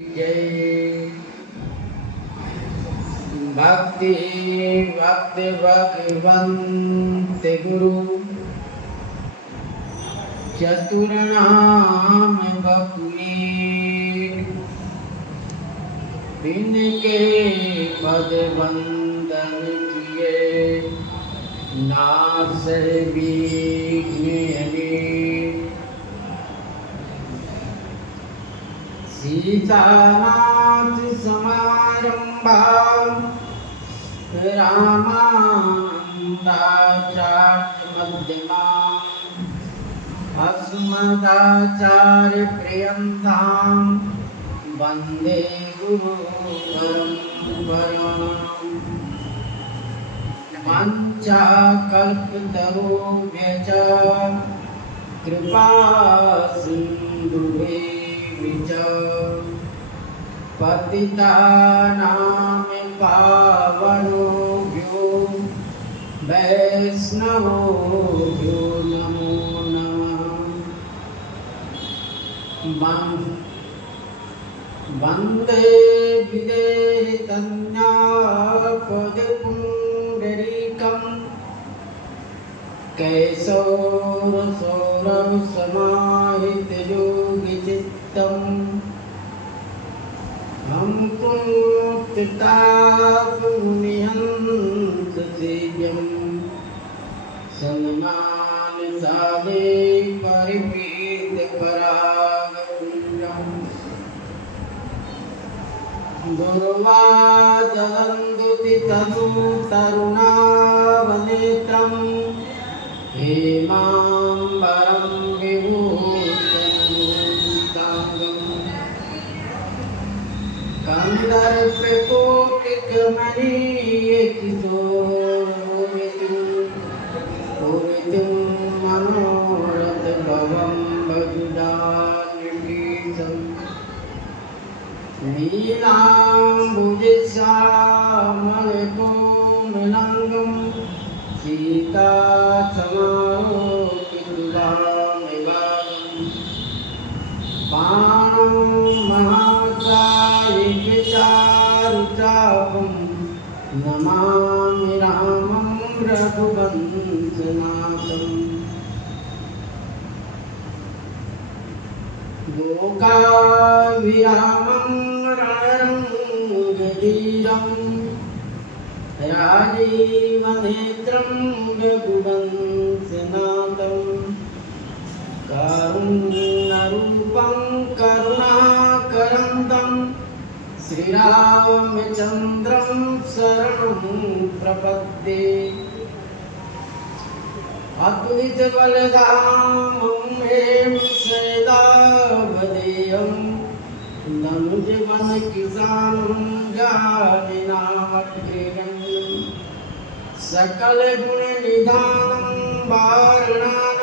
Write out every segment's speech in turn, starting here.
जय भक्ति भक्त भगवंत गुरु चतुर्नाम बपुए बिनके पद वंदन किए नाश विघ्न सीतानाथ समारंभा रामानुजाचार्य मध्यमा अस्मदाचार्य पर्यन्तां वन्दे गुरु परम्पराम् वाञ्छाकल्पतरुभ्यश्च कृपा सिन्धुभ्यश्च पतितानां पावनेभ्यो वैष्णवेभ्यो नमो नमः। वन्दे विदेहतन्यापदपुण्डरीकं कैशोरसौरभसमाहितयोगिचित्तम् हम पुण्यतापुण्यं सन्मानसाले परिपीतपरागपुण्यम् दुर्वादन्दुति तनु तरुणावनेत्रं हेमाम्बरं विभूषणभूषिताङ्गम् कंदर्पकोटिकमनीयकिशोरपूरितं मनोरथभवं भजुडान्वितं नीलाम्बुजश्यामलकोमलाङ्गं सीतासमारोपितुलामिवाम् पाणं महाकायिकचारुचापं नमामि रामं रघुवंशनाथम् लोकाभिरामं रणरङ्गधीरं राजीवनेत्रं रघुवंशनाथम् कारुण्यरूपं करुणाकरन्दं श्रीरामचन्द्रं शरणं प्रपद्ये। अतुलितबलधामं हेम सदा वदेयं धनुजवनकिसानं जामिनाग्र्यं सकलगुणनिधानं वारणानां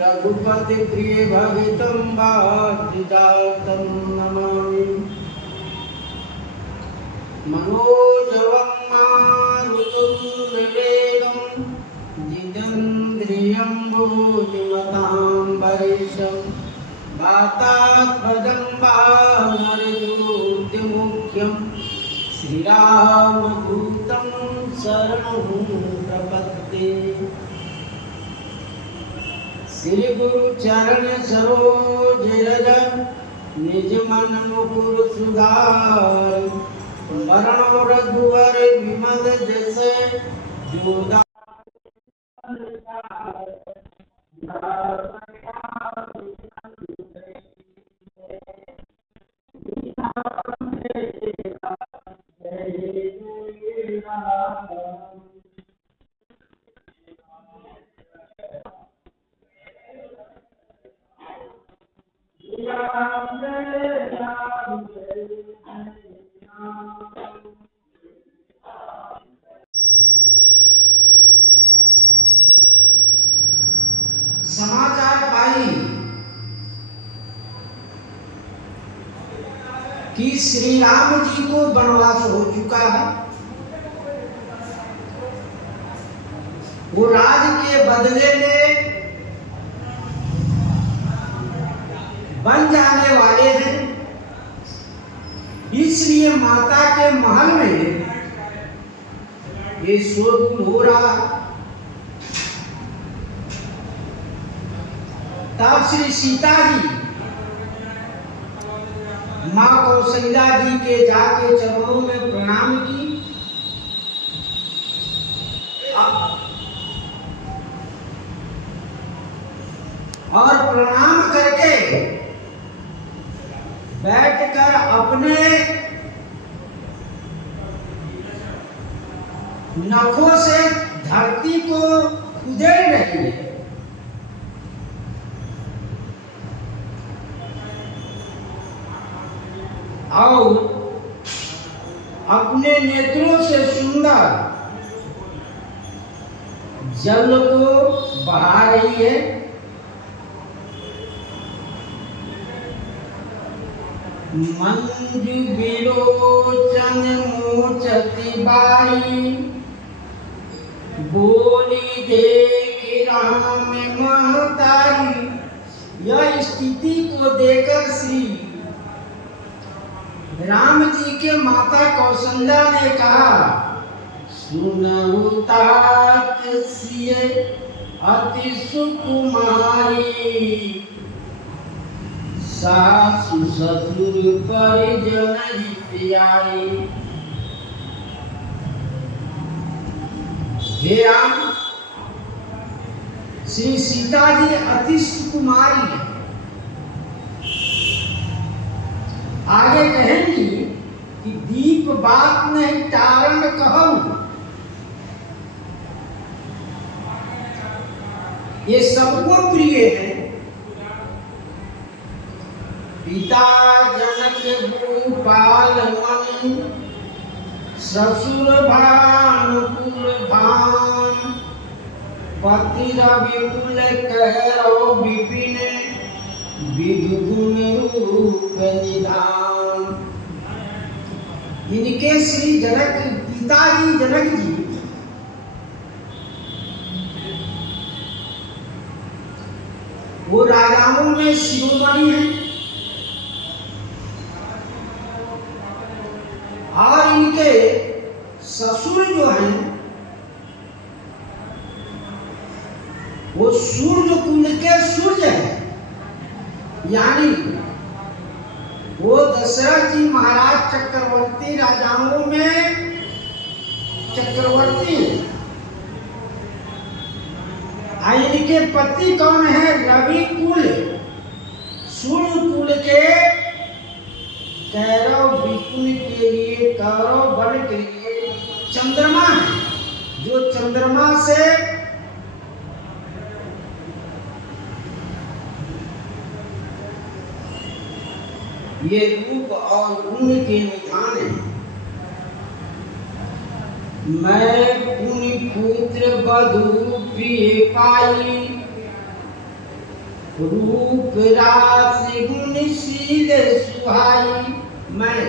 रघुपति प्रिय भवितं वादिदातं नमामि। मनोजवं मारुतुल्यवेगं जितेन्द्रियं बुद्धिमतां वरिष्ठं वातात्मजं वानरयूथमुख्यं श्रीरामदूतं शरणं प्रपद्ये। श्री गुरु चरण सरोज रज निज मन मुकुर सुधार मरण रघुवर विमल जस जोदा समाचार पाई कि श्री राम जी को वनवास हो चुका है। वो राज के बदले में बन जाने वाले हैं। इसलिए माता के महल में ये शोरगुल हो रहा। तब श्री सीता जी माँ कौशल्या जी के जाके चरणों में प्रणाम की और प्रणाम करके बैठकर अपने नखों से धरती को उधेड़ रही है। और अपने नेत्रों से सुंदर जल को बहा रही है। मंजू बिलोचन मोचती बाई, बोली देख राम महतारी। यह स्थिति को देखकर श्री राम जी के माता कौशल्या ने कहा, सुनहु तात सिय अति सुकुमारी, सासु ससुर परिजन प्यारी। हे राम, श्री सीता जी अति सुकुमारी है। आगे कहेंगी कि दीप बात नहीं तारण कहूं, ये सबको प्रिय है। पिता जनक भूपाल मन, ससुर भानुकुल भान, पति रविकुल कहरो विपिन, विधु गुण रूप निधान। इनके श्री जनक पिताजी जनक जी वो राजाओं में शिरोमणि हैं और इनके ससुर जो हैं वो सूर्य कुल के सूर्य हैं, यानी वो दशरथ जी महाराज चक्रवर्ती राजाओं में चक्रवर्ती हैं। इनके पति कौन है? रवि कुल, सूर्य कुल के कैरव विपुल के लिए, कौरव बल के लिए चंद्रमा है, जो चंद्रमा से ये रूप और गुण के निधान है। मैं पुनि पुत्र बधू प्रिय पाई, रूप राशि गुणशील सुहाई। मैं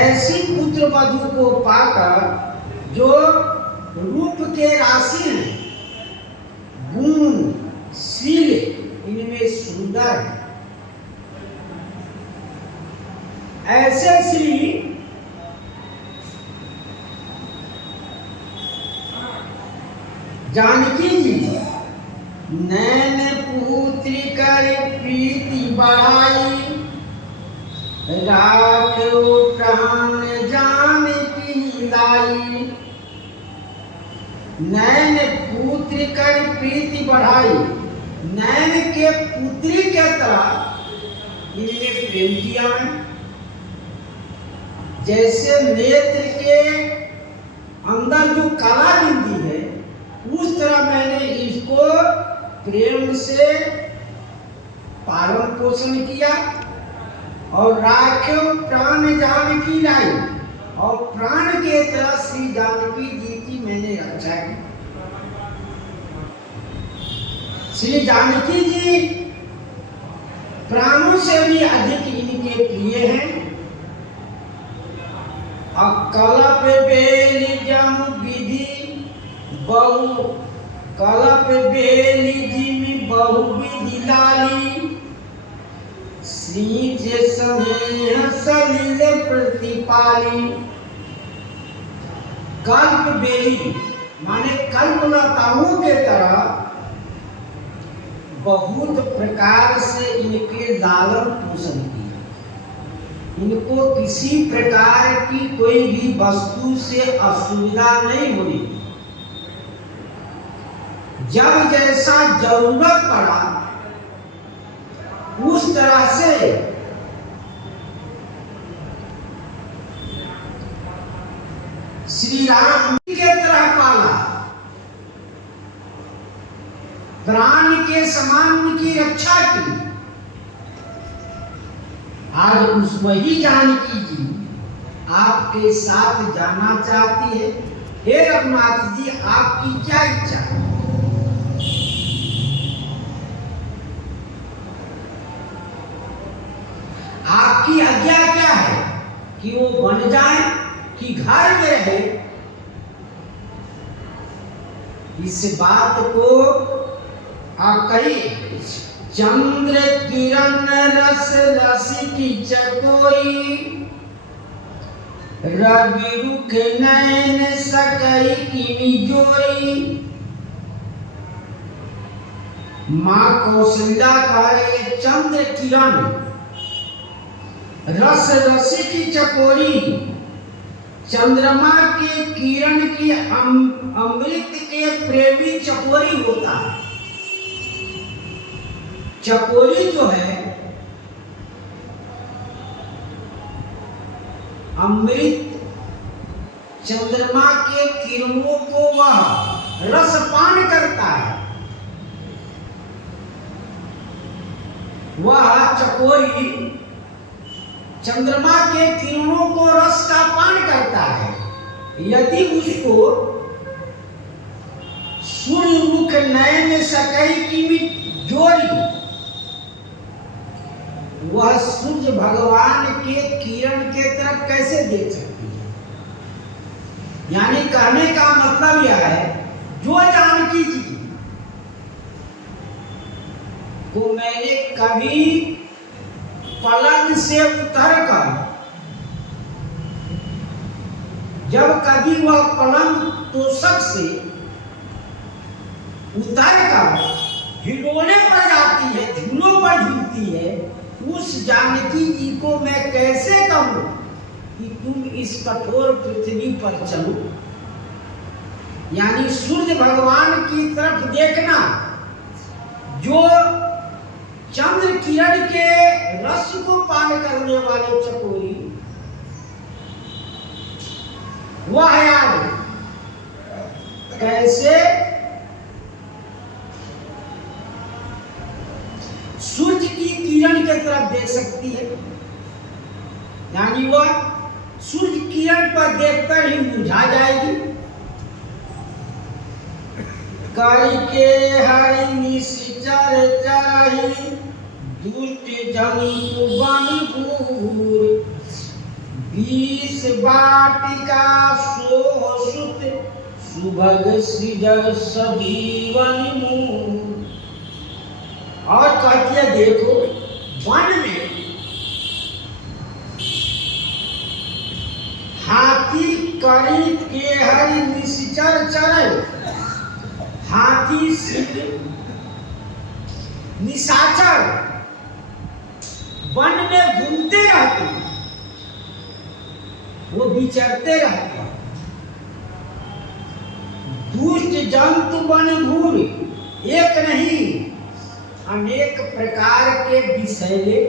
ऐसी पुत्र वधू को पाकर जो रूप के राशि में, गुण शील इनमें सुंदर है, ऐसे श्री जानकी जी नैन पुत्री कर प्रीति बढ़ाई, राखो प्राण जानकी दाई। नैन पुत्री कर प्रीति बढ़ाई, नैन के पुत्री के तरह इनमें प्रेम किया है। जैसे नेत्र के अंदर जो काला बिंदी है, उस तरह मैंने इसको प्रेम से पालन पोषण किया। और राख्यो प्राण जानकी लाई, और प्राण के तरह श्री जानकी जी की मैंने रक्षा की। श्री जानकी जी प्राणों से भी अधिक इनके प्रिय हैं। कलप बेली जम विधि बहु, कलप बेली जिमी बहु विधि लाली। श्रीज स्नेह सलिल प्रतिपाली। कल्प बेली माने कल्पलताओं के तरह बहुत प्रकार से इनके लालन पोषण किया। इनको किसी प्रकार की कोई भी वस्तु से असुविधा नहीं हुई। जब जैसा जरूरत पड़ा उस तरह से श्री राम के तरह पाला। प्राण के समान उनकी रक्षा की। आज उस वही जानकी जी आपके साथ जाना चाहती है। हे रघुनाथ जी, आपकी क्या इच्छा है? आपकी आज्ञा क्या है कि वो बन जाए कि घर में रहे? इस बात को आप कहिए। चंद्र किरण रस रसिकी चकोरी, रवि रुख नयन सकई की जोरी। मां कौशल्या कह रही है, चंद्र किरण रस रसिकी चकोरी, चंद्रमा के किरण की अमृत के प्रेमी चकोरी होता है। चकोरी जो है अमृत चंद्रमा के किरणों को वह रसपान करता है। वह चकोरी चंद्रमा के किरणों को रस का पान करता है। यदि उसको सूर्य मुख नयन सकई की जोड़ी, वह सूर्य भगवान के किरण के तरफ कैसे देख सकती है? यानी कहने का मतलब यह है, जो जानकी जी को मैंने कभी पलंग से उतरकर, जब कभी वह पलंग तोशक से उतरकर हिलोने पर जाती है, झूलों पर झूलती है, उस जानकी जी को मैं कैसे कहूं कि तुम इस कठोर पृथ्वी पर चलो? यानी सूर्य भगवान की तरफ देखना, जो चंद्र किरण के रस को पान करने वाले चकोरी, वह याद कैसे सूर्य की किरण की तरफ देख सकती है? यानी वह सूर्य किरण पर देखकर ही मुरझा जाएगी। करके हरि निश्चर चरहि, दुष्ट जंतु बन भूर। 20 वाटिका सोह सुत, सुभग सृज सजीवन मूर। और कहती है, देखो वन में हाथी करी के हरि निश्चर चरे। हाथी निशाचर वन में घूमते रहते, वो विचरते रहते। दुष्ट जंतु बन घूर, एक नहीं अनेक प्रकार के विषैले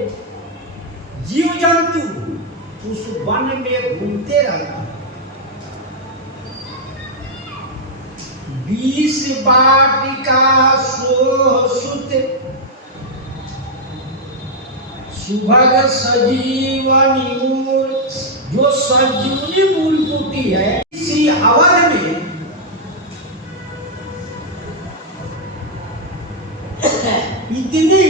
जीव जंतु उस वन में घूमते रहते। 20 वाटिका सोह सुत, सुभग सजीवनी मूल। जो संजीवनी मूल बूटी है, इसी अवध में इतनी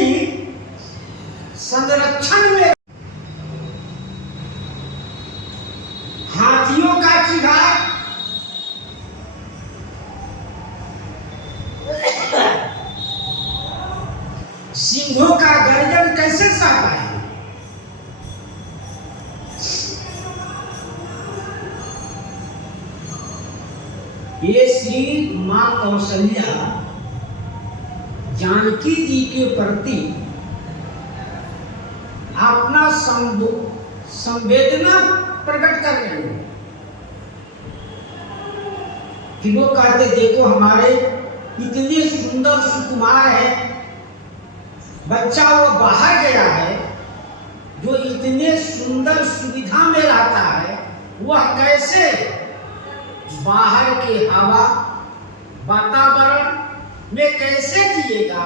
संरक्षण में हाथियों का चिघाड़, सिंहों का गर्जन कैसे सह पाए? ये श्री माँ कौशल्या जानकी जी के प्रति अपना संवेदना प्रकट कर रहे हैं कि वो कहते देखो हमारे इतने सुंदर सुकुमार है, बच्चा वो बाहर गया है जो इतने सुंदर सुविधा में रहता है, वह कैसे बाहर के हवा वातावरण में कैसे जिएगा।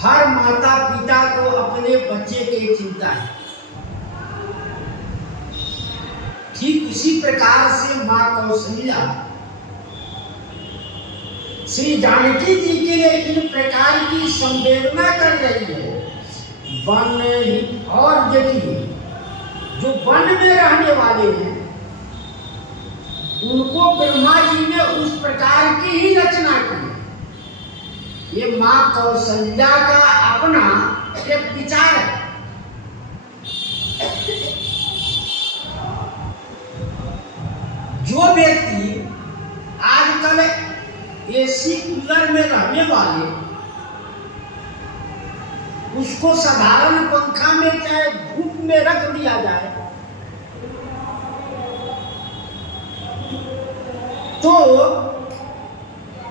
हर माता पिता को अपने बच्चे की चिंता है। ठीक उसी प्रकार से माँ कौशल्या श्री जानकी जी के लिए इन प्रकार की संवेदना कर रही है। वन और देखिए जो वन में रहने वाले हैं उनको ब्रह्मा जी ने उस प्रकार की ही रचना की। ये माँ कौशल्या का अपना एक विचार है। जो व्यक्ति आजकल एसी कूलर में रहने वाले, उसको साधारण पंखा में चाहे धूप में रख दिया जाए तो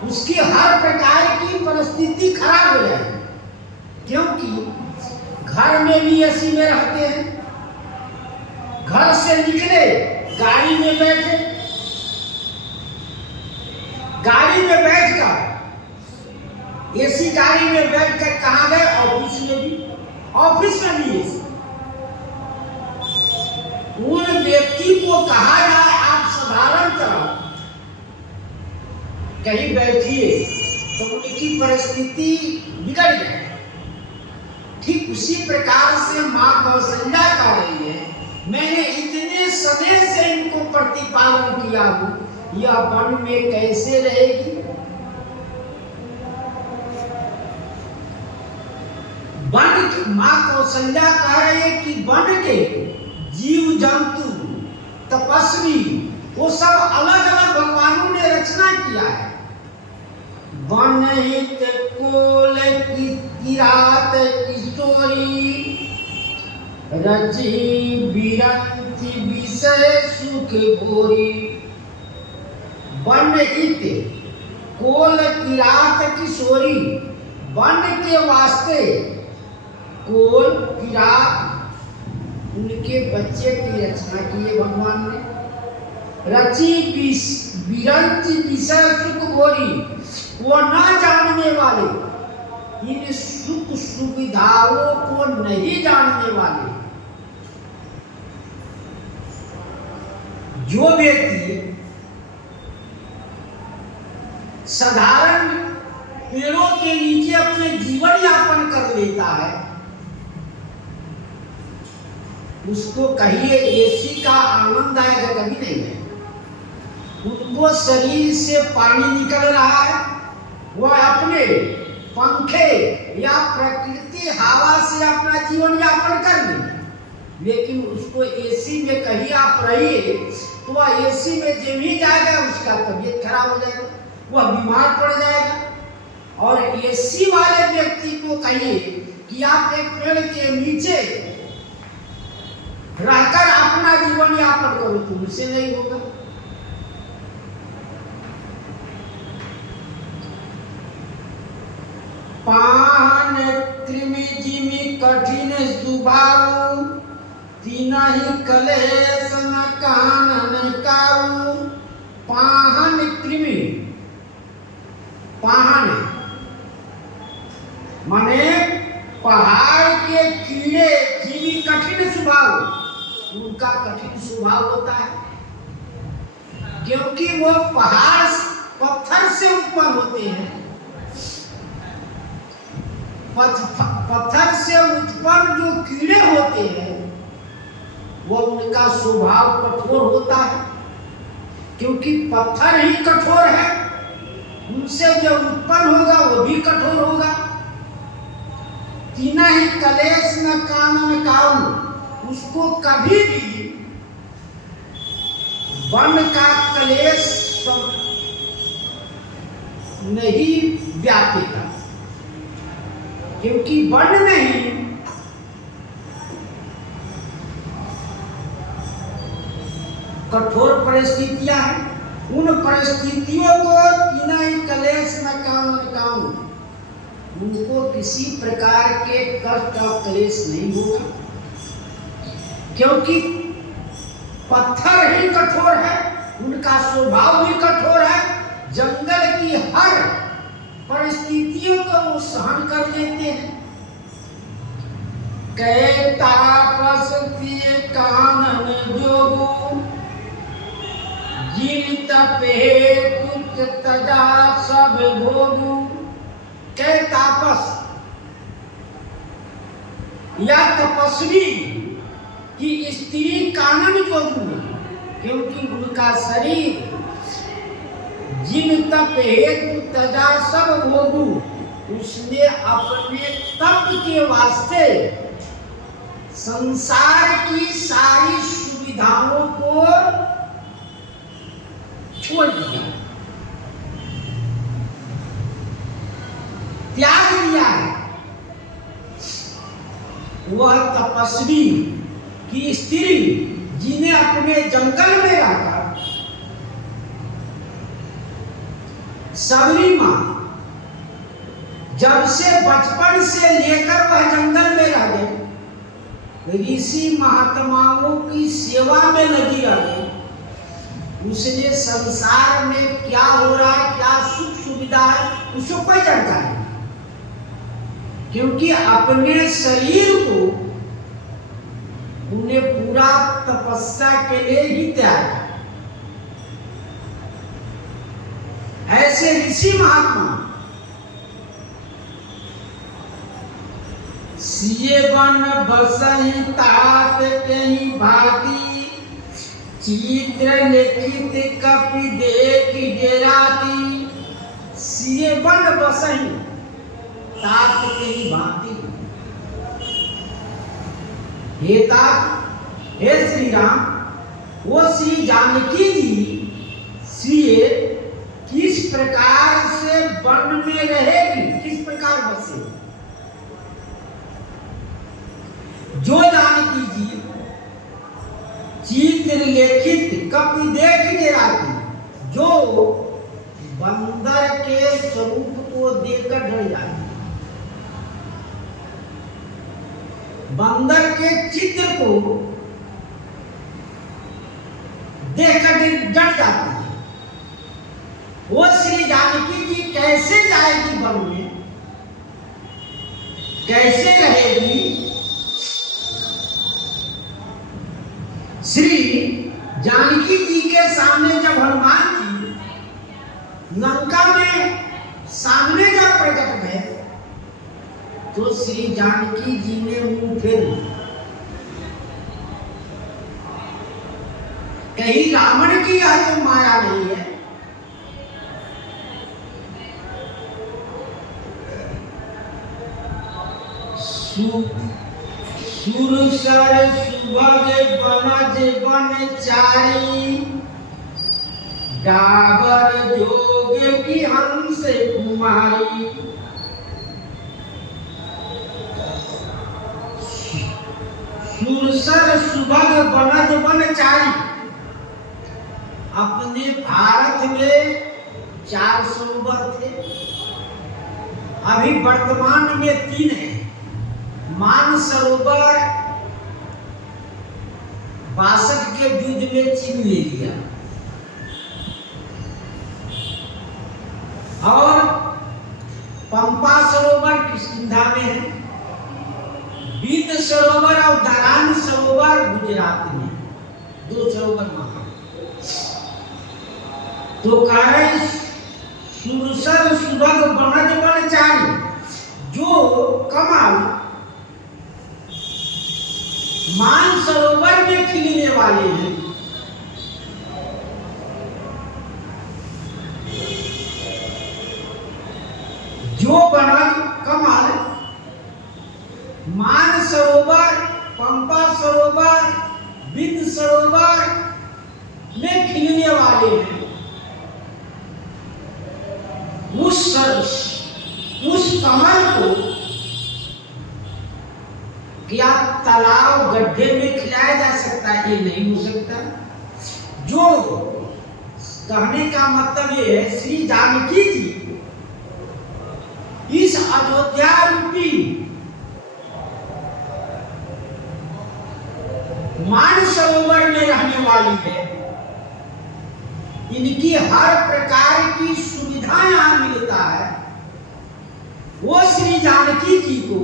उसकी हर प्रकार की परिस्थिति खराब हो जाएगी, क्योंकि घर में भी एसी में रहते हैं, घर से निकले गाड़ी में बैठे, गाड़ी में बैठकर एसी गाड़ी में बैठकर कहाँ गए, ऑफिस में भी एसी। उन व्यक्ति को कहा जाए आप साधारणतः कहीं बैठिए तो उनकी परिस्थिति बिगड़ जाए। ठीक उसी प्रकार से माँ कौशल्या कह रही है, मैंने इतने समय से इनको प्रतिपालन किया हूँ, यह वन में कैसे रहेगी। वन की माँ कौशल्या कह रही है कि वन के जीव जंतु तपस्वी वो सब अलग अलग भगवानों ने रचना किया है। वन हित कोल किरात किशोरी रची बिरंती विषय सुख भोरी। वन हित कोल किरात किशोरी, वन के वास्ते कोल किरात उनके बच्चे की रचना की है भगवान ने। रची बिरंती विषय सुख भोरी, वो न जानने वाले, इन सुख सुविधाओं को नहीं जानने वाले। जो व्यक्ति साधारण पेड़ों के नीचे अपने जीवन यापन कर लेता है, उसको कहिए एसी का आनंद आएगा, कभी नहीं है। उनको शरीर से पानी निकल रहा है, वह अपने पंखे या प्रकृति हवा से अपना जीवन यापन कर ले, लेकिन उसको एसी में कहीं आप रहिए तो वह एसी में जब ही जाएगा उसका तबीयत खराब हो जाएगा, वह बीमार पड़ जाएगा। और एसी वाले व्यक्ति को कहिए कि आप एक पेड़ के नीचे रहकर अपना जीवन यापन करो, तुमसे नहीं होगा। पाहन कृमि जिमि कठिन सुभाव, तीनहि कलेश न कानन काऊ। पाहन कृमि, पाहन माने पहाड़ के कीड़े, जिमि कठिन स्वभाव, उनका कठिन स्वभाव होता है, क्योंकि वो पहाड़ पत्थर से उत्पन्न होते हैं। पत्थर से उत्पन्न जो कीड़े होते हैं वो उनका स्वभाव कठोर होता है, क्योंकि पत्थर ही कठोर है, उनसे जो उत्पन्न होगा वो भी कठोर होगा। तीना ही कलेश न कानन काऊ, उसको कभी भी वन का क्लेश नहीं व्यापेगा, क्योंकि वन में ही कठोर परिस्थितियां हैं। उन परिस्थितियों को बिना ही क्लेश न काम उनको किसी प्रकार के कष्ट का क्लेश नहीं होगा, क्योंकि पत्थर ही कठोर है, उनका स्वभाव भी कठोर है। जंगल की हर परिस्थितियों को वो सहन कर लेते हैं। कै तापस पिए कानन जोगु, जिन तपे तुत तजा सब भोगु। कै तापस या तपस्वी की स्त्री कानन जोगु, क्योंकि उनका शरीर जिन तप हेतु तजा सब भोगु, उसने अपने तप के वास्ते संसार की सारी सुविधाओं को छोड़ दिया, त्याग दिया है। वह तपस्वी की स्त्री जिन्हें अपने जंगल में रहकर सबरी मां जब से बचपन से लेकर वह जंगल में रह गए, ऋषि महात्माओं की सेवा में लगी रह गई, उसने संसार में क्या हो रहा है, क्या सुख सुविधा है, उसको कोई जानकारी नहीं, क्योंकि अपने शरीर को उन्हें पूरा तपस्या के लिए ही तैयार है। ऐसे ऋषि महात्मा सिए वन बसहि तात कहीं भाती, चित्र लिखित कपि देख डेराती। सिए वन बसहि तात कहीं भाती। हे तात, हे श्री राम, वो श्री जानकी जी सिए किस प्रकार से वन में रहेगी, किस प्रकार बसे। जो जानकी जी चित्र लेखित कपि देख डेराती, जो बंदर के स्वरूप को देखकर डर जाती, बंदर के चित्र को देखकर डर जाती है, वो श्री जानकी जी कैसे जाएगी वन में, कैसे रहेगी। श्री जानकी जी के सामने जब हनुमान जी लंका में सामने जब प्रकट हुए, तो श्री जानकी जी ने मुंह फेर लिया। कहीं रावण की यह तो माया नहीं है। सुरसर सुभग बनज बनचारी, डाबर जोग की हंस कुमारी। सुरसर सुभग बनज बनचारी, अपने भारत में 4 सरोवर थे, अभी वर्तमान में 3 है। मानसरोवर 62 के युद्ध में चीन ले लिया, और पंपा सरोवर किष्किंधा में है, बिंद सरोवर और दरान सरोवर गुजरात में, 2 सरोवर वहां। तो कहे सुरसर सुभग बनज बनचारी, जो कमल मानसरोवर में खिलने वाले हैं, जो बनज कमल मानसरोवर, पंपा सरोवर, बिंद सरोवर में खिलने वाले हैं, उस कमल को क्या तालाब गड्ढे में खिलाया जा सकता है? ये नहीं हो सकता। जो कहने का मतलब ये है, श्री जानकी जी इस अयोध्या रूपी मानसरोवर में रहने वाली है। इनकी हर प्रकार की सुविधा यहां मिलता है। वो श्री जानकी जी को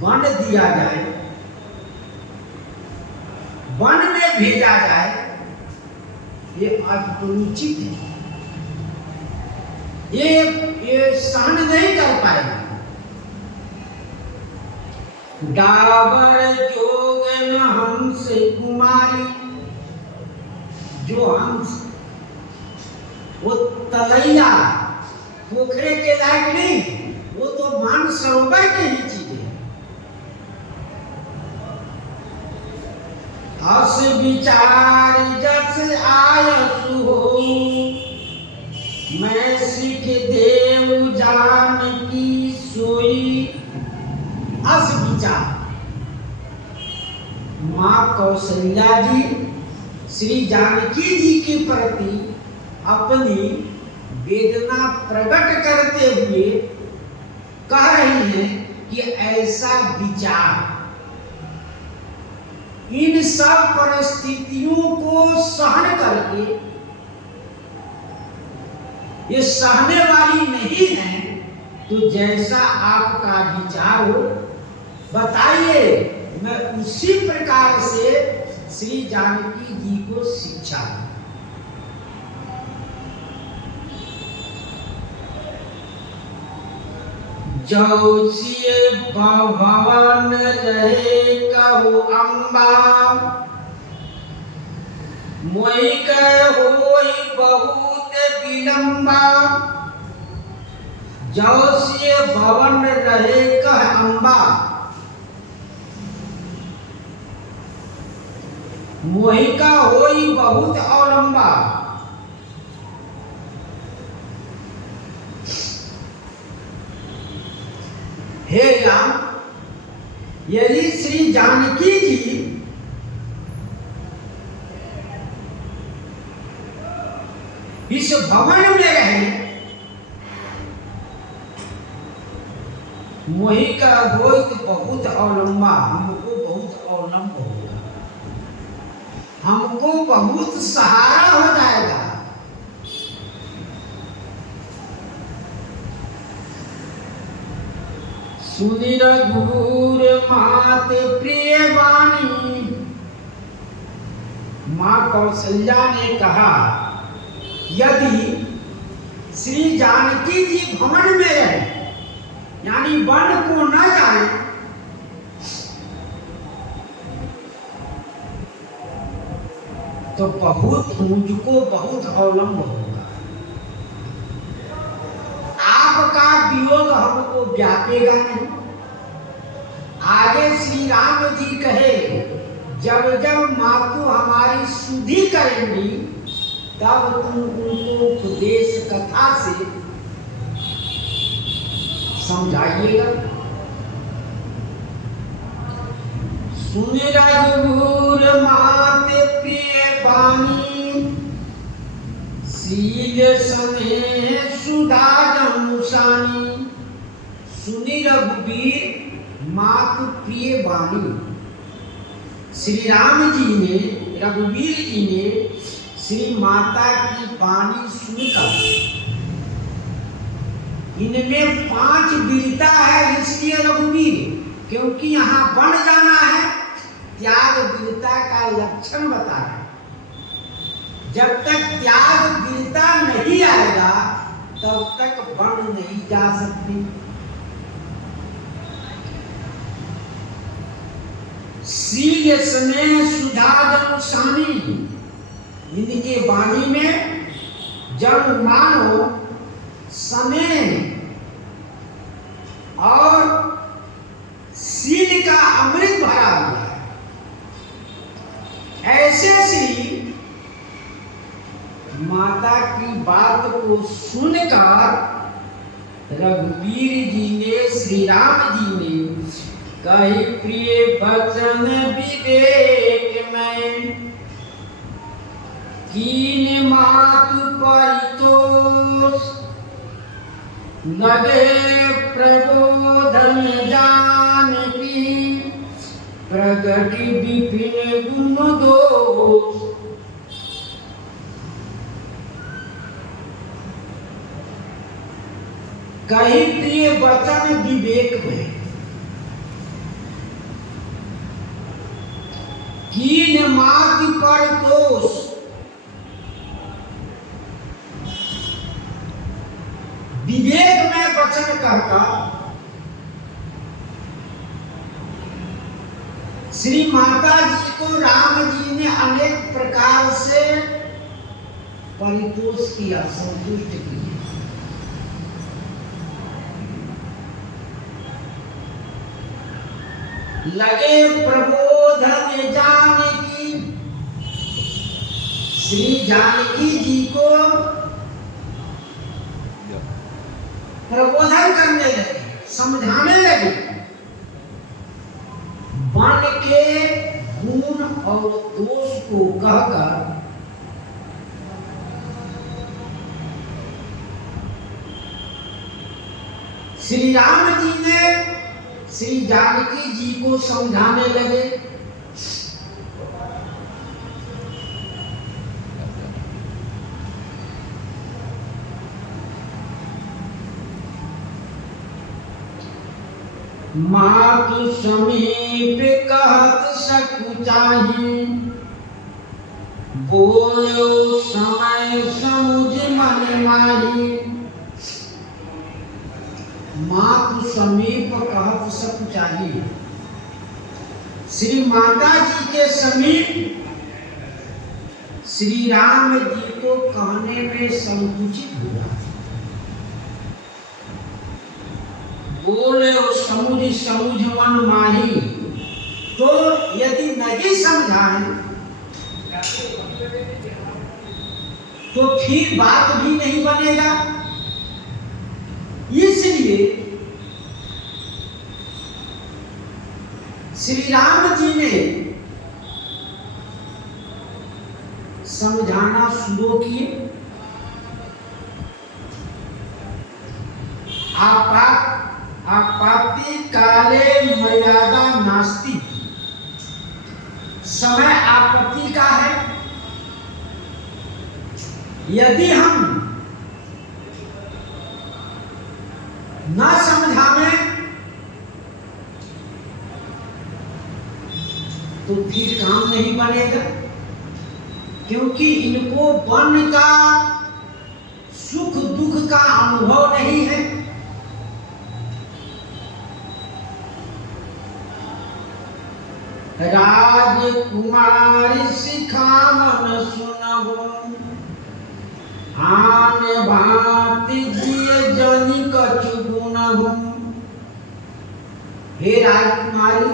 वन दिया जाए, वन में भेजा जाए, ये अनुचित है। ये सहन नहीं कर पाएगा। डाबर जोगन हमसे कुमारी, जो हंस वो तलैया पोखरे के लायक नहीं, वो तो मानसरोवर के ही चीज है। हस विचार जस आयसु हो, मैं सिख देव जानकी सोई। हस विचार, माँ कौशल्या जी श्री जानकी जी के प्रति अपनी वेदना प्रकट करते हुए कह रही हैं कि ऐसा विचार, इन सब परिस्थितियों को सहन करके, ये सहने वाली नहीं है, तो जैसा आपका विचार हो बताइए, मैं उसी प्रकार से श्री जानकी जी को शिक्षा दूं। जो सिए भवन रहे कहु अम्बा, मोहि कह होई बहुत विलंबा। जो सिए भवन रहे कह अम्बा, मोहि का होई बहुत अवलंबा। हे राम, यदि श्री जानकी जी इस भवन में रहे, मोहि का होई बहुत अवलंबा, हमको बहुत अवलंब होगा, हमको बहुत सहारा हो जाएगा। सुनि रघुर मात प्रिय वाणी, मां कौशल्या ने कहा, यदि श्री जानकी जी भवन में रहे, यानी वन को न जाए, तो बहुत मुझको बहुत अवलंब होगा। आपका वियोग हमको व्यापेगा नहीं। आगे श्री राम जी कहे, जब जब मातु हमारी शुद्धि करेंगी, तब तुम उनको उपदेश कथा से समझाइएगा। सुन रघुर मात प्रिय वाणी, शील स्नेह सुधा जमुसानी। सुनि रघुवीर मात प्रिय वाणी, श्री राम जी ने, रघुवीर जी ने श्री माता की वाणी सुनकर, इनमें 5 वीरता है, इसलिए रघुवीर, क्योंकि यहाँ वन जाना है, त्याग वीरता का लक्षण बता है। जब तक त्याग वीरता नहीं आएगा, तब तक वन नहीं जा सकती। शील स्नेह सुधा जमुसानी, इनके वाणी में जब मानो स्नेह और शील का अमृत भरा हुआ है। ऐसे श्री माता की बात को सुनकर रघुवीर जी ने, श्री राम जी ने कही प्रिय वचन विवेक में, कीन मातु परितोष, लगे प्रबोधन जानकी, प्रगति विपिन गुण दोष। कही प्रिय वचन विवेक में, कीन मातु परितोष, विवेक में वचन कहता श्री माता जी को राम जी ने अनेक प्रकार से परितोष किया, संतुष्ट किया। लगे प्रबोधन जानकी, श्री जानकी जी को प्रबोधन करने लगे, समझाने लगे, वन के गुण और दोष को कहकर श्री राम जी ने श्री जानकी जी को समझाने लगे। मातु समीप कहत सकुचाही, बोलो समय समुझ मन माही। मातु समीप कहत सकुचाही, श्री माता जी के समीप श्री राम जी को कहने में संकुचित हुआ। बोले समुझ समुझ मन माही, तो यदि नहीं समझाएं तो फिर बात भी नहीं बनेगा। इसलिए श्री राम जी ने समझाना शुरू किए। आपाति काले मर्यादा नास्ति, समय आपत्ति का है। यदि हम न समझावें तो फिर काम नहीं बनेगा, क्योंकि इनको वन का सुख दुख का अनुभव नहीं है। राजकुमारी सिखावन सुनहु, आन भांति जिय जनि कछु गुनहु। हे राजकुमारी,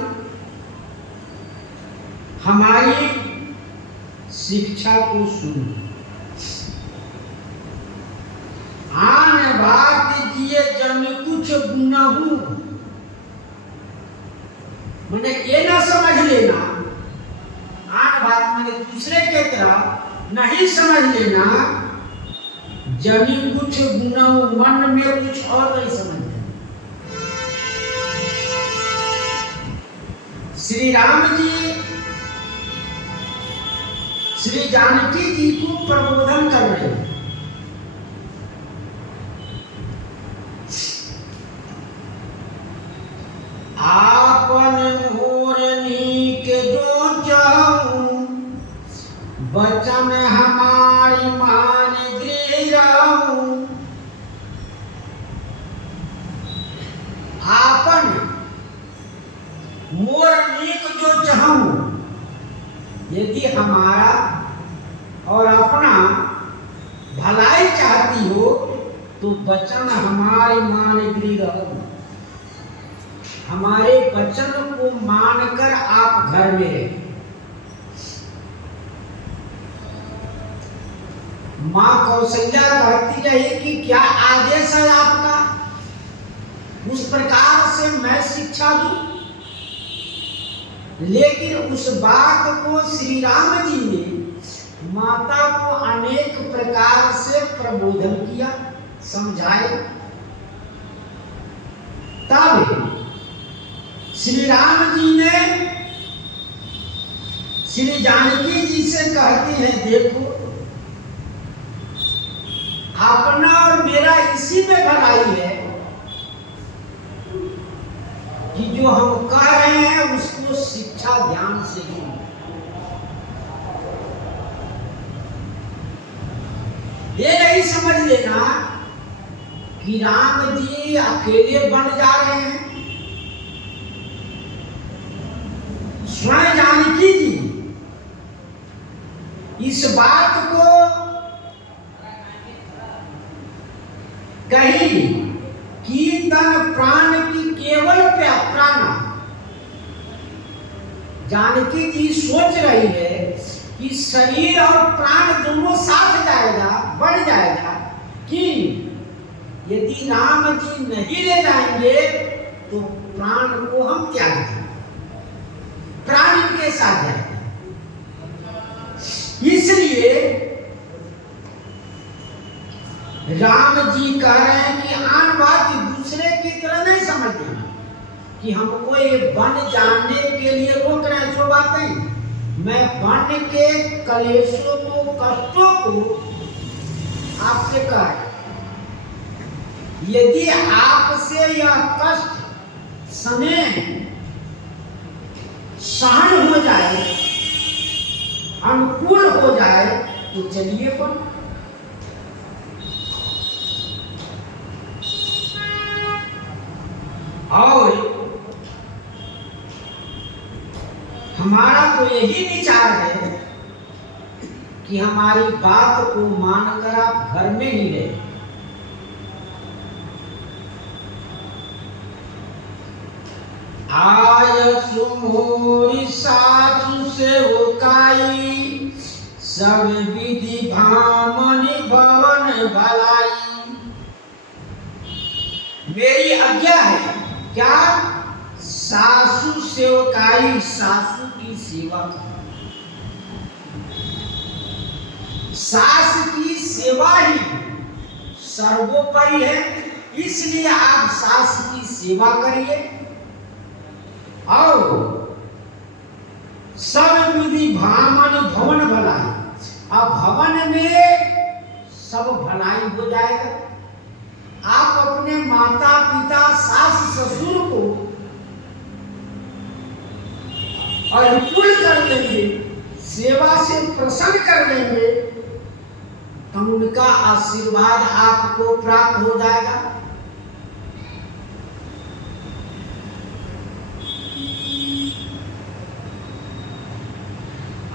हमारी शिक्षा को सुनो। आन भांति जिय जनि कुछ गुनहु, मैंने ये ना समझ लेना, आन बात मैंने दूसरे के तरह नहीं समझ लेना। जनी कुछ गुना मन में कुछ और नहीं समझ लेना। श्री राम जी श्री जानकी जी को प्रबोधन कर रहे हैं। आपन मोरनी के जो जाऊं, वचन हमारी मान गृह रहूं। आपन मोरनी को जो चाहूं, यदि हमारा और अपना भलाई चाहती हो तो वचन हमारी मान गृह रहूं। हमारे वचन को मानकर आप घर में रहे। माँ कौशल्या कहती रही कि क्या आदेश है आपका, उस प्रकार से मैं शिक्षा दूं। लेकिन उस बात को श्री राम जी ने माता को अनेक प्रकार से प्रबोधन किया, समझाए। तब श्री राम जी ने श्री जानकी जी से कहती हैं, देखो अपना और मेरा इसी में भलाई है कि जो हम कह रहे हैं उसको शिक्षा ध्यान से सुनो। ये नहीं समझ लेना कि राम जी अकेले बन जा रहे हैं। स्वयं जानकी जी इस बात को कही कि तन प्राण की केवल प्राण। जानकी जी सोच रही है कि शरीर और प्राण दोनों साथ जाएगा, बढ़ जाएगा, कि यदि राम जी नहीं ले जाएंगे तो प्राण को हम त्याग देंगे, प्राण इनके साथ जाएगा। इसलिए राम जी कह रहे हैं कि आन बात दूसरे की तरह नहीं समझना कि हमको ये बन जानने के लिए रोक रहे हैं, सो बात नहीं। मैं बन के कलेशों को, कष्टों को आपसे कह रहा, यदि आपसे यह कष्ट स्नेह सहन हो जाए, अनुकूल हो जाए तो चलिए बन। और हमारा तो यही विचार है कि हमारी बात को मानकर आप घर में ही रहे। आय सुमोरी सासु से ओकाई, सब विधि भामनि भवन भलाई। मेरी आज्ञा है क्या, सासु सेवकाई, सासु की सेवा। सास की सेवा ही सर्वोपरि है, इसलिए आप सास की सेवा करिए। और सब विधि भामनि भवन भलाई, अब भवन में सब भलाई हो जाएगा। आप अपने माता पिता सास ससुर को अनुकूल कर लेंगे, सेवा से प्रसन्न कर लेंगे, तो उनका आशीर्वाद आपको प्राप्त हो जाएगा।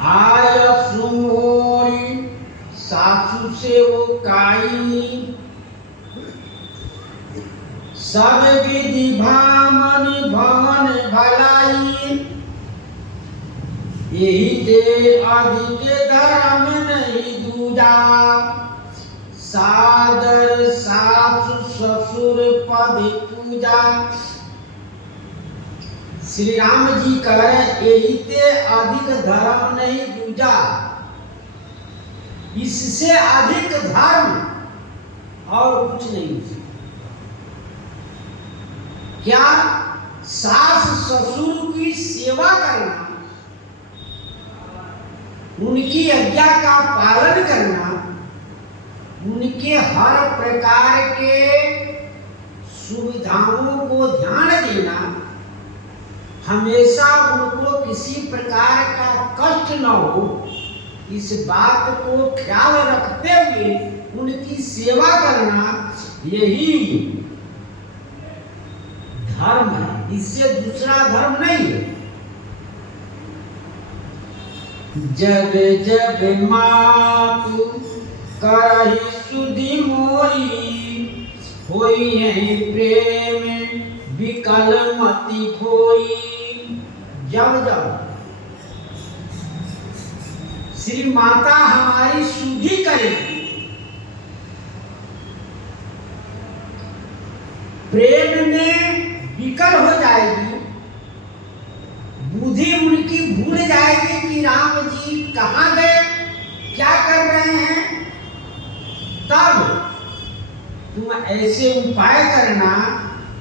आय सुमोरी सासु सेवकाई, सब विधि भामनि भवन भलाई। यही ते अधिक धर्म नहीं दूजा, सादर सासु ससुर पद पूजा। श्री राम जी कह रहे हैं, यही ते अधिक धर्म नहीं दूजा, इससे अधिक धर्म और कुछ नहीं। क्या, सास ससुर की सेवा करना, उनकी आज्ञा का पालन करना, उनके हर प्रकार के सुविधाओं को ध्यान देना, हमेशा उनको किसी प्रकार का कष्ट न हो, इस बात को ख्याल रखते हुए उनकी सेवा करना, यही धर्म है, इससे दूसरा धर्म नहीं है। जब जब मातु करहि सुधि मोई, होई है प्रेम विकल मति खोई। जब जब श्री माता हमारी सुधि करेगी, प्रेम में विकल हो जाएगी, बुद्धि उनकी भूल जाएगी कि राम जी कहाँ गए, क्या कर रहे हैं। तब तुम ऐसे उपाय करना,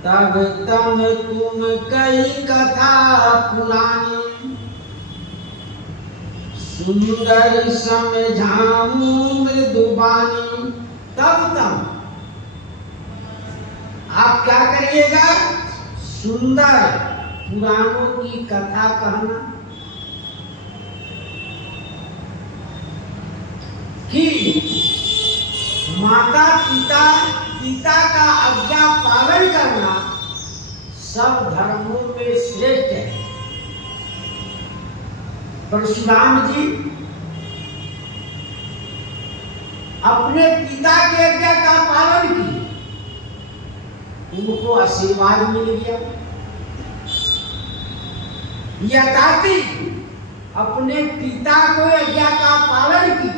तब तम तुम कई कथा पुरानी, सुंदर समझाऊं मृदुबानी। तब तम आप क्या करिएगा, सुंदर पुराणों की कथा कहना कि माता पिता का आज्ञा पालन करना सब धर्मों में श्रेष्ठ है। परशुराम जी अपने पिता की आज्ञा का पालन किए, उनको आशीर्वाद मिल गया। यथार्थी अपने पिता को आज्ञा का पालन की,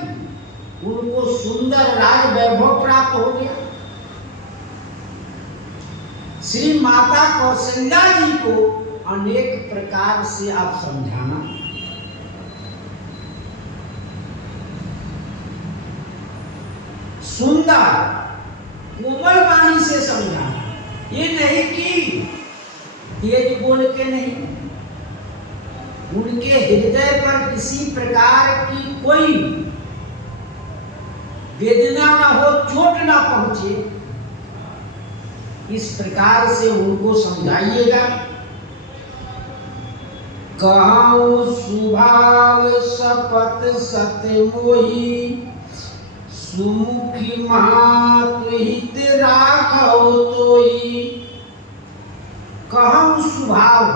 उनको सुंदर राज वैभव प्राप्त हो गया। श्री माता कौशल्या जी को अनेक प्रकार से आप समझाना, सुंदर कोमल वाणी से समझाना, ये नहीं कि तेज बोल के नहीं, उनके हृदय पर किसी प्रकार की कोई वेदना ना हो, चोट ना पहुंचे, इस प्रकार से उनको समझाइएगा। कहूं सुभाव सपत सत्य मोही, सुमुखी मात हित राखो तोई। कहूं स्वभाव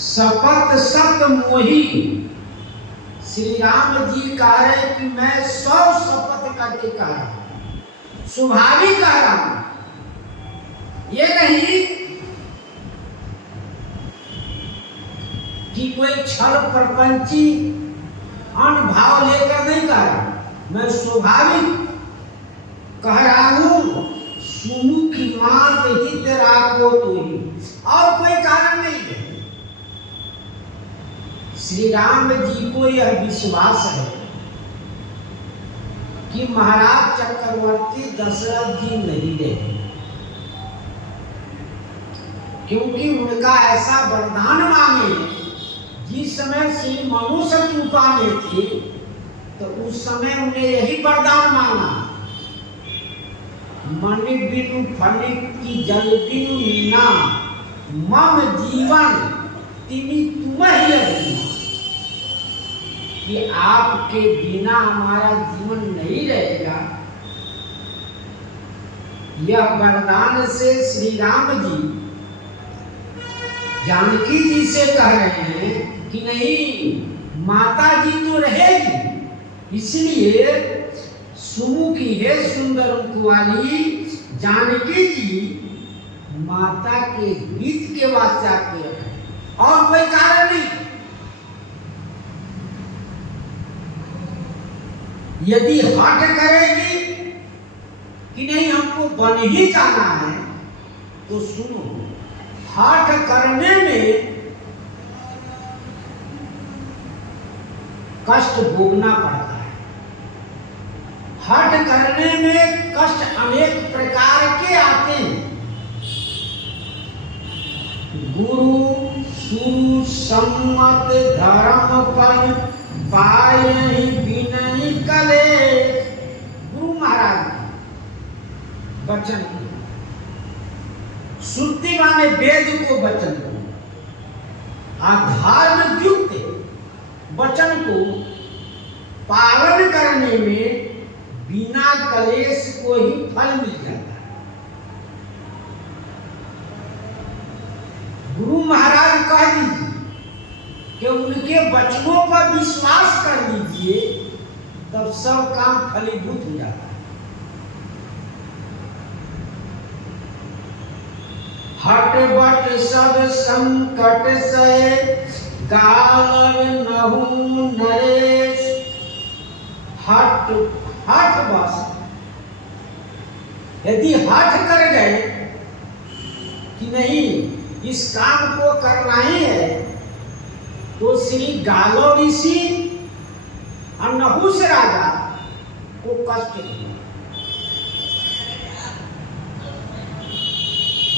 शपथ सत मोही, श्री राम जी कह रहे कि मैं 100 शपथ करके कह रहा हूं, स्वाभाविक कह रहा हूं। ये नहीं कि कोई छल प्रपंची अनुभव लेकर नहीं कह रहा, मैं स्वाभाविक कह रहा हूं। सुमुखी मात हित राखो तोई, और कोई कारण नहीं है। श्री राम जी को यह विश्वास है कि महाराज चक्रवर्ती दशरथ जी नहीं रहे, क्योंकि उनका ऐसा वरदान मांगे। जिस समय श्री मनुष्य कृपा में थे तो उस समय उन्हें यही वरदान मांगा, मणि बिनु फणि की जल बिनु मीना, मम जीवन तिमी तुम ही रखना, कि आपके बिना हमारा जीवन नहीं रहेगा। यह वरदान से श्री राम जी जानकी जी से कह रहे हैं कि नहीं, माता जी तो रहेगी, इसलिए सुमुखी है सुंदर रूप वाली जानकी जी माता के हित के वास्ते आके रखे, और कोई कारण नहीं। यदि हट करेगी कि नहीं हमको बन ही जाना है, तो सुनो, हट करने में कष्ट भोगना पड़ता है। हट करने में कष्ट अनेक प्रकार के आते हैं। गुरु सुरु सम्मत धर्म पर पायहि बिनहि कले। गुरु महाराज वचन को, श्रुति माने वेद को वचन को, आधार युक्त वचन को पालन करने में बिना कलेश को ही फल मिल जाता है। गुरु महाराज कह दीजिए कि उनके वचनों पर विश्वास कर लीजिए, तब सब काम फलीभूत हो जाता है। हट बट सब संकट सहे, गालव नहु नरेश। हट हट बस यदि हठ कर गए कि नहीं इस काम को करना ही है, तो श्री गालो ऋषि और नहुष राजा को कष्ट दिया।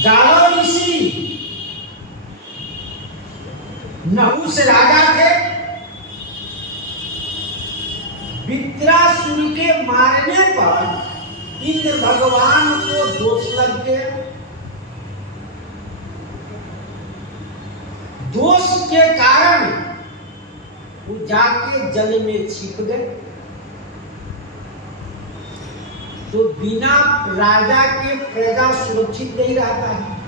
गालो ऋषि नहुष राजा थे। वित्रासुर के मारने पर इंद्र भगवान को दोष लग गया। दोष के कारण वो जाके जल में छिप गए। तो बिना राजा के प्रजा सुरक्षित नहीं रहता है।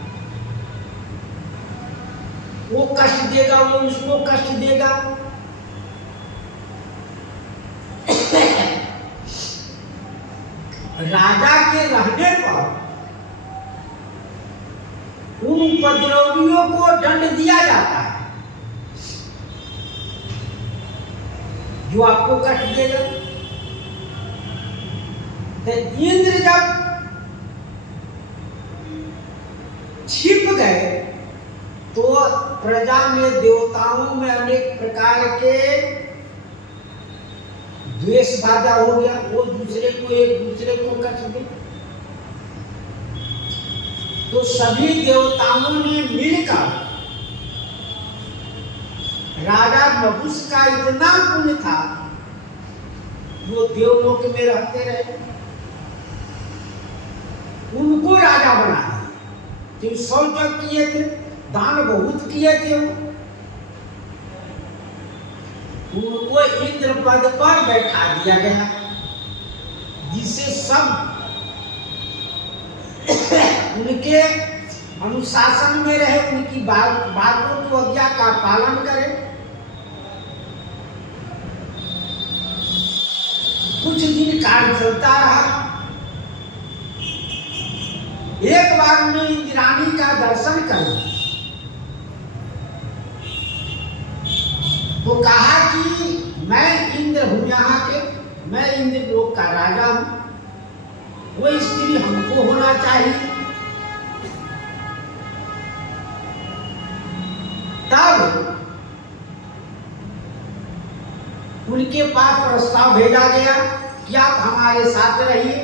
वो कष्ट देगा, वो उसको कष्ट देगा। राजा के रहने पर उन उपद्रवियों को दंड दिया जाता है जो आपको कष्ट देगा। तो इंद्र जब छिप गए तो प्रजा में, देवताओं में अनेक प्रकार के द्वेष बाधा हो गया। वो दूसरे को, एक दूसरे को कष्ट दे। तो सभी देवताओं ने मिलकर राजा नहुष का इतना पुण्य था, वो देवलोक में रहते रहे, उनको राजा बना दिया। तो सौ जग किए थे, दान बहुत किए थे, उनको इंद्र पद पर बैठा दिया गया, जिससे सब उनके अनुशासन में रहे, उनकी बातों को, आज्ञा का पालन करें। कुछ दिन कार्य चलता रहा। एक बार उन्हें इंद्राणी का दर्शन कर तो कहा कि मैं इंद्र हूं, यहाँ के, मैं इंद्र लोक का राजा हूं, वो स्त्री हमको होना चाहिए। तब उनके पास प्रस्ताव भेजा गया कि आप हमारे साथ रहिए।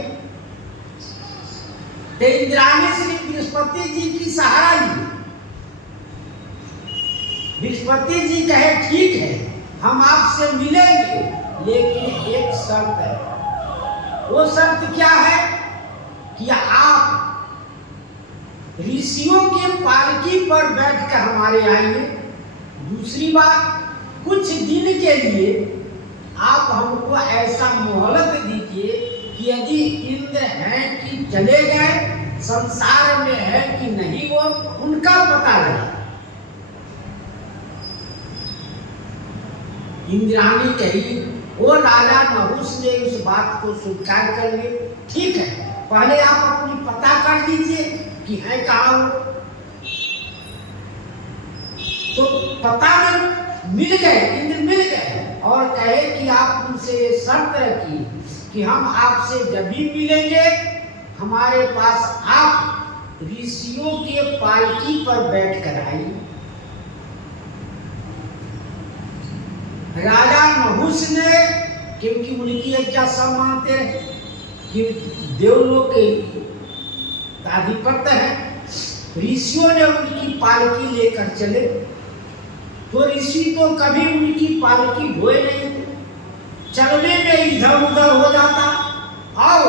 तो इंद्राणी श्री बृहस्पति जी की सहारा ली। बृहस्पति जी कहे ठीक है, हम आपसे मिलेंगे, लेकिन एक शर्त है। वो शर्त क्या है कि आप ऋषियों के पालकी पर बैठकर हमारे आइए। दूसरी बात, कुछ दिन के लिए आप हमको ऐसा मोहलत दीजिए कि यदि इंद्र हैं कि चले गए, संसार में है कि नहीं, वो उनका पता लगे। इंद्राणी कही। वो राजा नहुष ने उस बात को स्वीकार कर लिए। ठीक है, पहले आप अपनी पता कर दीजिए कि है कहाँ हो। तो पता में मिल गए, इंद्र मिल गए और कहे कि आप उनसे शर्त रखिए कि हम आपसे जब भी मिलेंगे, हमारे पास आप ऋषियों के पालकी पर बैठ कर आइए। राजा नहुष ने, क्योंकि उनकी आज्ञा सब मानते हैं कि देवलोक के अधिपत्य है, ऋषियों ने उनकी पालकी लेकर चले। तो ऋषि तो कभी उनकी पालकी ढोए नहीं थे, चलने में इधर उधर हो जाता। और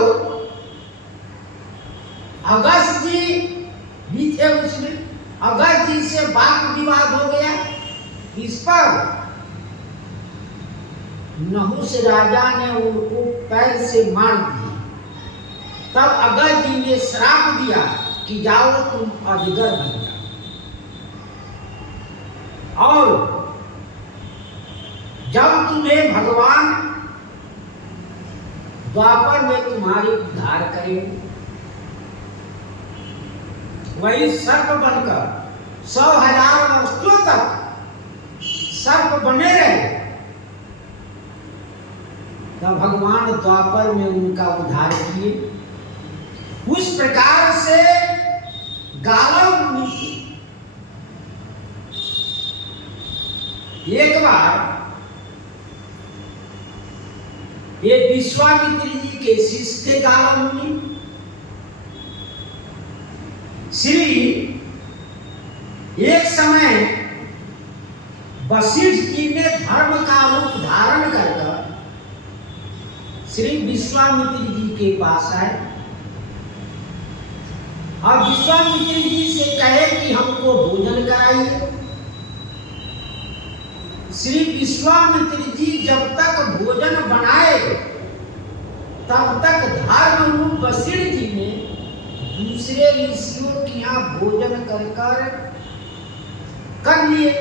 अगस्त जी भी थे उसमें, अगस्त जी से वाद विवाद हो गया। इस पर नहुष राजा ने उनको पैर से मार दिया। तब अगस्त जी ने श्राप दिया कि जाओ तुम अजगर बन जाओ, और जब तुम्हें भगवान द्वापर में तुम्हारी उद्धार करेंगे, वही सर्प बनकर 100,000 वर्षों तक सर्प बने रहे। तब भगवान द्वापर में उनका उद्धार किए। उस प्रकार से गालव मुनि एक बार ये विश्वामित्र जी के शिष्य थे गालव मुनि। श्री एक समय वशिष्ठ जी ने धर्म का रूप धारण कर श्री विश्वामित्र जी के पास आए और विश्वामित्र जी से कहे कि हमको भोजन कराइए। श्री विश्वामित्र जी जब तक भोजन बनाए तब तक धर्मरूप वशिष्ठ जी ने दूसरे ऋषियों के यहाँ भोजन कर लिए।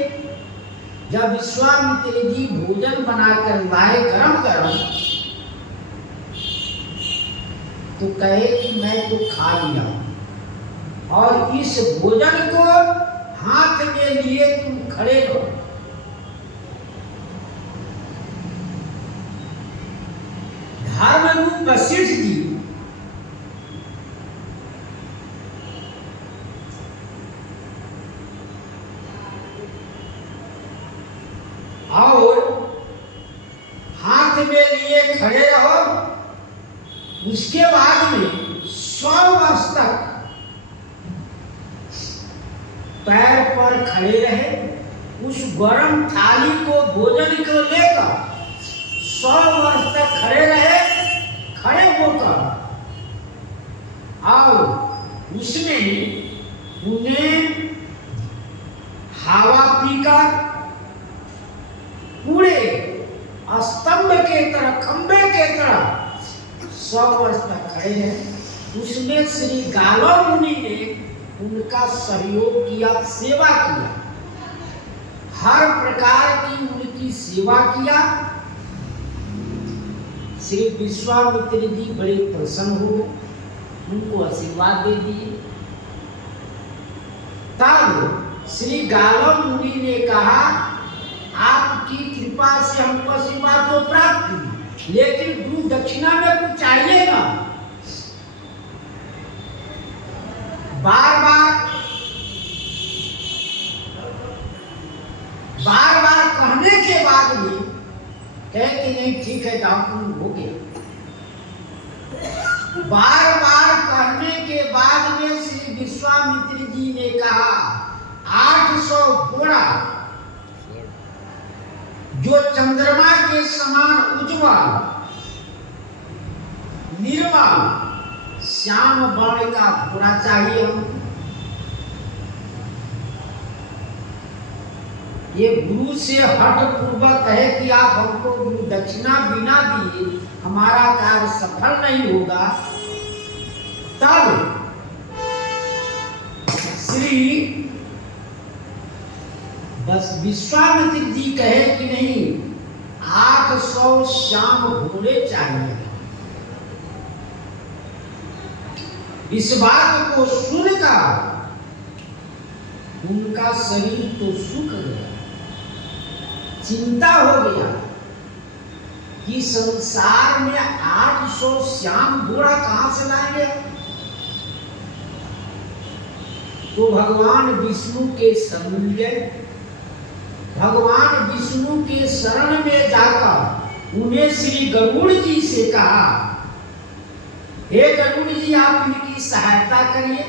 जब विश्वामित्र जी भोजन बनाकर लाए गरम गरम तो कहे कि मैं तो खा लिया और इस भोजन को हाथ में लिए तुम खड़े रहो। धर्मरूप वशिष्ठ जी और हाथ में लिए खड़े रहो। उसके बाद में 100 वर्ष तक पैर पर खड़े रहे। उस गरम थाली को भोजन को लेकर 100 वर्ष तक खड़े रहे, खड़े होकर, और उसमें उन्हें हवा पीकर पूरे स्तंभ के तरह, खंबे के तरह 100 वर्ष तक खड़े हैं। उसमें श्री गालव मुनि ने उनका सहयोग किया, सेवा किया, हर प्रकार की उनकी सेवा किया। श्री विश्वामित्र जी बड़े प्रसन्न हो, उनको आशीर्वाद दे दिए। तब श्री गालव मुनि ने कहा, आपकी कृपा से हमको आशीर्वाद तो प्राप्त हुई, लेकिन गुरु दक्षिणा में कुछ चाहिए ना। बार बार कहने के बाद भी कहे कि नहीं ठीक है, डाउन हो गया। बार कहने के बाद में श्री विश्वामित्र जी ने कहा, 800 घोड़ा जो चंद्रमा के समान उज्ज्वल, निर्मल, श्याम वर्ण का घोड़ा चाहिए हमको। ये गुरु से हठ पूर्वक है कि आप हमको गुरु दक्षिणा बिना दिए हमारा कार्य सफल नहीं होगा। तब श्री बस विश्वामित्र जी कहे कि नहीं, 800 श्याम घोड़े चाहिए। इस बात को सुनकर उनका शरीर तो सूख गया, चिंता हो गया कि संसार में 800 श्याम घोड़ा कहां से लाएंगे। तो भगवान विष्णु के शरण गए। भगवान विष्णु के शरण में जाकर उन्हें श्री गरुड़ जी से कहा, हे गरुड़ जी, आप इनकी सहायता करिए।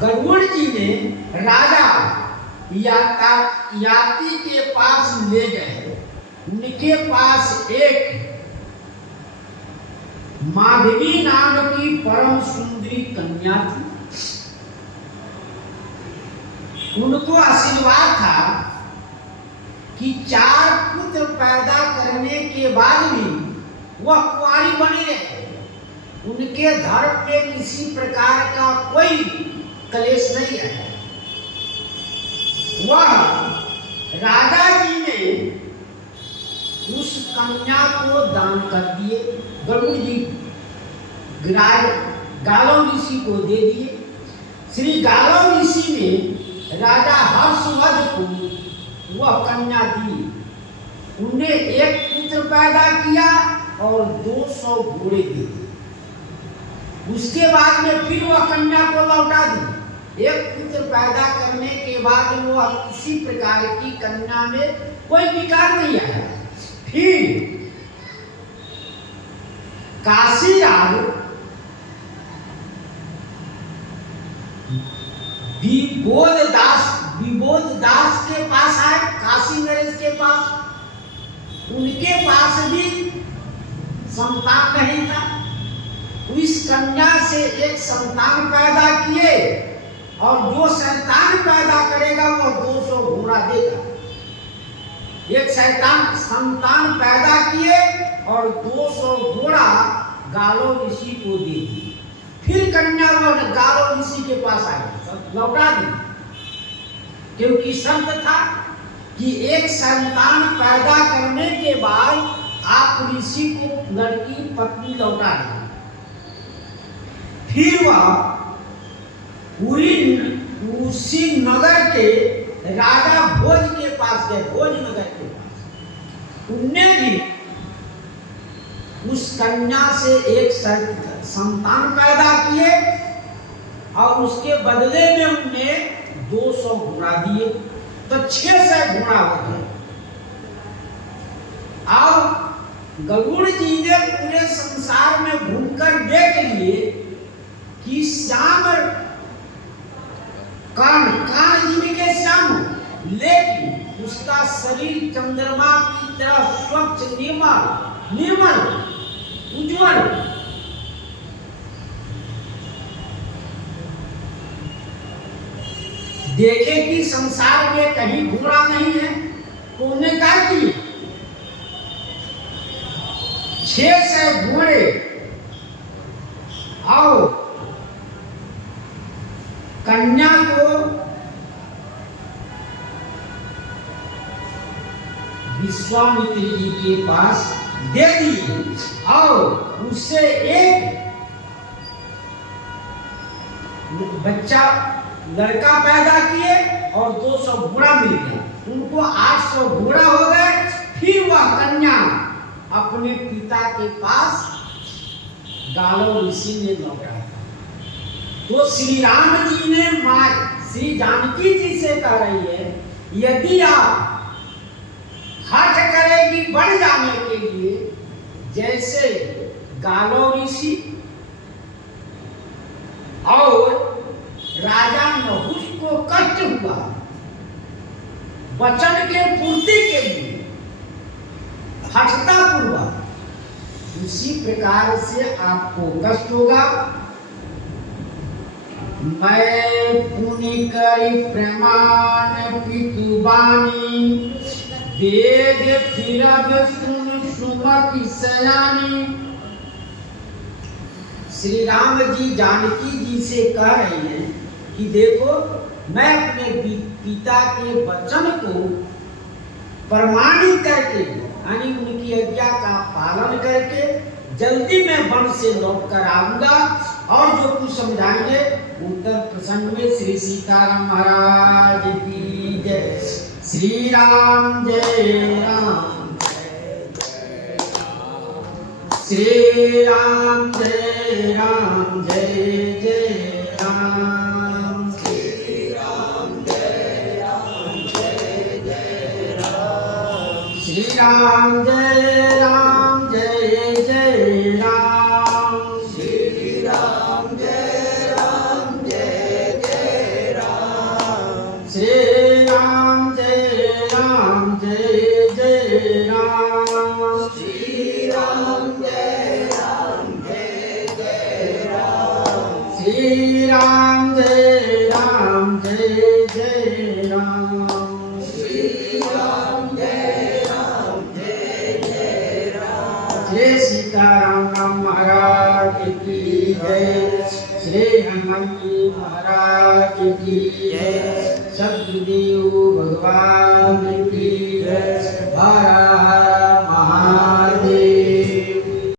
गरुड़ जी ने राजा याति के पास ले गए। उनके पास एक माधवी नाम की परम सुंदरी कन्या थी। उनको आशीर्वाद था कि 4 पुत्र पैदा करने के बाद भी वह कुंवारी बनी रहे। उनके धर्म में किसी प्रकार का कोई कलेश नहीं है। वह राजा जी ने उस कन्या को दान कर दिए। गरुड़ जी गालव ऋषि को दे दिए। श्री गालव ऋषि ने राजा हर्षवर्धन को वह कन्या दी। उन्हें 1 पुत्र पैदा किया और 200 घोड़े दे दिए। उसके बाद में फिर वह कन्या को लौटा दी। एक पुत्र पैदा करने के बाद वो किसी प्रकार की कन्या में कोई विकार नहीं आया। फिर काशीराज विबोध दास के पास आए, काशी नरेश के पास। उनके पास भी संतान नहीं था। इस कन्या से एक संतान पैदा किए और जो संतान पैदा करेगा वो 200 घोड़ा देगा। एक संतान पैदा किए और 200 घोड़ा गालो ऋषि को दे दी। फिर कन्या वो गालो ऋषि के पास आई, लौटा दी, क्योंकि शर्त था कि एक संतान पैदा करने के बाद आप ऋषि को लड़की पत्नी लौटा दें। फिर वह उसी नगर के राजा भोज के पास गए, भोज नगर के पास। उनने भी उस कन्या से एक संतान पैदा किए और उसके बदले में उनने 200 घोड़ा दिए, तो 600 घोड़ा हो गए। और गरुड़ जी ने पूरे संसार में घूमकर देख लिए कि श्याम कान जी के श्याम, लेकिन उसका शरीर चंद्रमा की तरह स्वच्छ, निर्मल, उज्जवल। देखे कि संसार में कहीं घोड़ा नहीं है, तो उन्हें कहा कि 600 घोड़े आओ कन्या को विश्वामित्र जी के पास दे दी और उससे एक बच्चा लड़का पैदा किए और 200 घोड़ा मिल गया। उनको 800 घोड़ा हो गए। फिर वह कन्या अपने पिता के पास गालो ऋषि ने लौटा। तो श्री राम जी ने मां श्री जानकी जी से कह रही है, यदि आप हठ करेगी बढ़ जाने के लिए, जैसे गालो ऋषि और राजा नहुष को कष्ट हुआ वचन के पूर्ति के लिए हठता पूर्वक, उसी प्रकार से आपको कष्ट होगा। मैं पुनि करी प्रमाण पितुबानी, वेद फिरब सुन सुमति सयानी। श्री राम जी जानकी जी से कह रहे हैं कि देखो, मैं अपने पिता के वचन को प्रमाणित करके, यानी उनकी आज्ञा का पालन करके जल्दी मैं वन से लौट कर आऊंगा और जो कुछ समझाएंगे उत्तर प्रसंग में। श्री सीताराम महाराज की जय। श्री राम जय राम, श्री राम जय राम, जय जय राम, श्री राम जय राम, जय जय राम, श्री राम जय राम, जय जय राम, श्री राम जय राम, जय जय राम, श्री राम जय राम, जय जय राम, श्री राम जय राम, जय जय राम, श्री राम जय राम, जय जय राम, श्री राम जय राम, जय जय राम। जय सीताराम राम महाराज की जय। श्री हनुमान जी महाराज की जय। सद्गुरुदेव भगवान की जय।